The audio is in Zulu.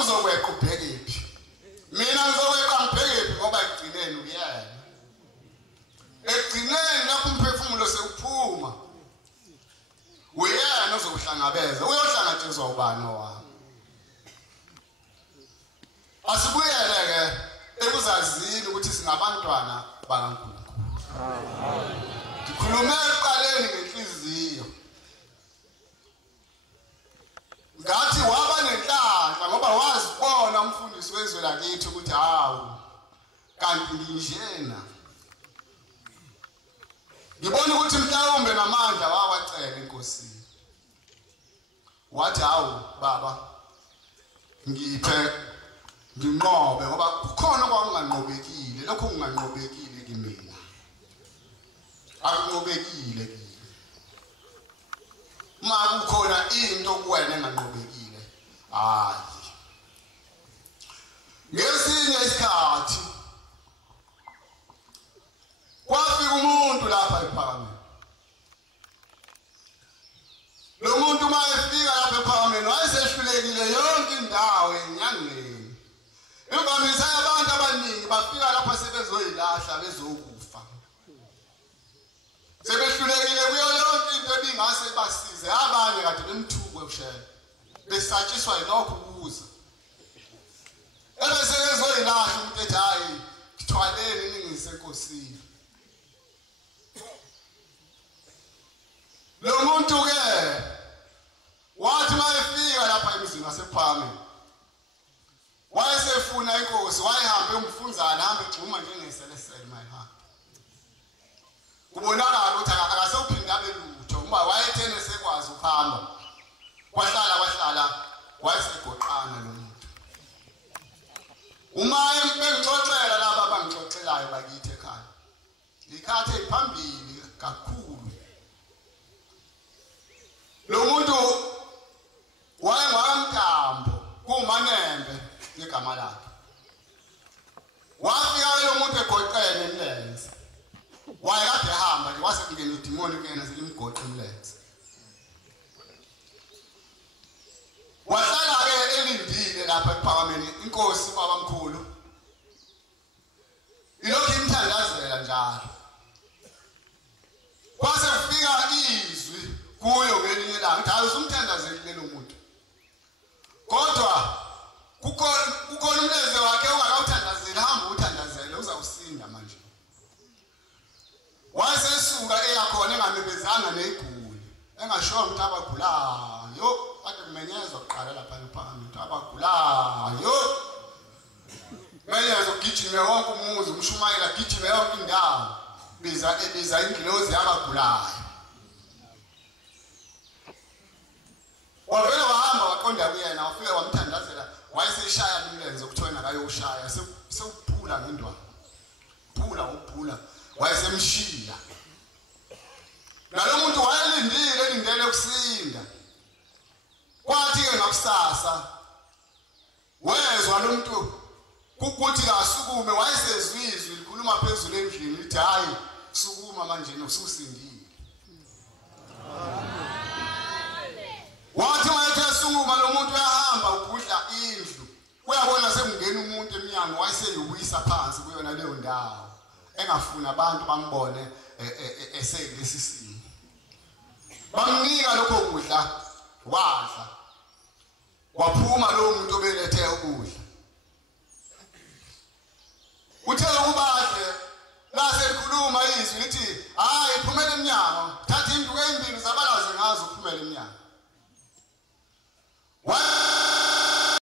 uzokweqa ubhekephi mina ngizokweqa ngibhekephi ngoba egcineni uyena egcineni lapho umphefumulo sewuphuma uyena ozokuhlangabeza uyohlangatshezwa ubani owami asibuyele ke ekuzazini ukuthi singabantwana bakaNkulunkulu dikhulume eqaleni ngenhliziyo ngathi waba nenhlanhla ngoba wazibona umfundisi wezwe lakithi ukuthi hawu kanti nginjena ngibona ukuthi mhlawumbe namandla wawacela inkosini wathi hawu baba ngiphe nginqobe ngoba kukhona okwanganqobekile lokho kunganqobekile kimi akunqobekile kimi uma kukhona into kuwena enganqobekile hayi ngesinye isikhathi kwafika umuntu lapha ePhakameni lo muntu mayefika lapha ePhakameni wayesehlulekile yonke indawo enyangeni imvamisa abantu abaningi bafika lapha sebezoyilahla bezokufa sebehlulekile kuyo yonke into ebingase basize abanye kade bemthukwe kushela besatshiswa yilokho ukuza ebese bezoyilahla umuntu ethi hayi ngithwaleni ningisenkosini lo muntu ke wathi mayefika lapha emizini wasePhakameni wayesefuna inkosi wayehambe umfunzana hambe egxuma njengeselesele mayihamba kubonakala ukuthi akasewuphinde abe lutho ngoba wayethene sekwazi ukuhamba kwahlala wayesegoqana lo muntu uma bengixoxela laba abangixoxelayo bakithi ekhaya likhathe iphambili kakhulu lo muntu wayengwamthambo kumanembe igama lakhe wafika lo muntu egoqene emlenze wayekade ehamba nje wasekungena idimoni kuyena selimgoqa emlenze wahlala ke elindile lapha ePhakameni inkosi babamkhulu ilokhu imthandazela njalo kwase kufika izwi kuyo ngelinye ilanga ukuthi awuzumthandazeli lo muntu kodwa kukhona umlenze wakhe ungakawuthandazeli hamba uthandazele uzawusinda manje wayesesuka eyakhona engamebezanga neziguli engashiwa ukuthi abagulayo kade kumenyezwa kuqala lapha ePhakameni ukuthi abagulayo menyezwa kugijime wonke umuzi umshumayela gijime yonke indawo biza ingilozi yabagulayo wavela wahamba waqonda kuyena wafika wamthandazela wayeseshaya umlenze ukuthona kayoshaya sewuphula ngendwana uphula wayesemshiya nalo muntu wayelindele ukusinda kwathi ke ngakusasa wezwa lo muntu ukuthi kasukume wayesezwizwi likhuluma phezulu endlini lithi hayi sukuma manje nosusindile wathi wayethesukuma lo muntu uyahamba ukudla indlu uyabona sekungena umuntu eminyango wayeseyuwisa phansi kuyona leyo ndawo engafuna abantu bambone eselesi simo bamnika lokho kudla wadla waphuma lo muntu obelethe ukudla uthe ukubadle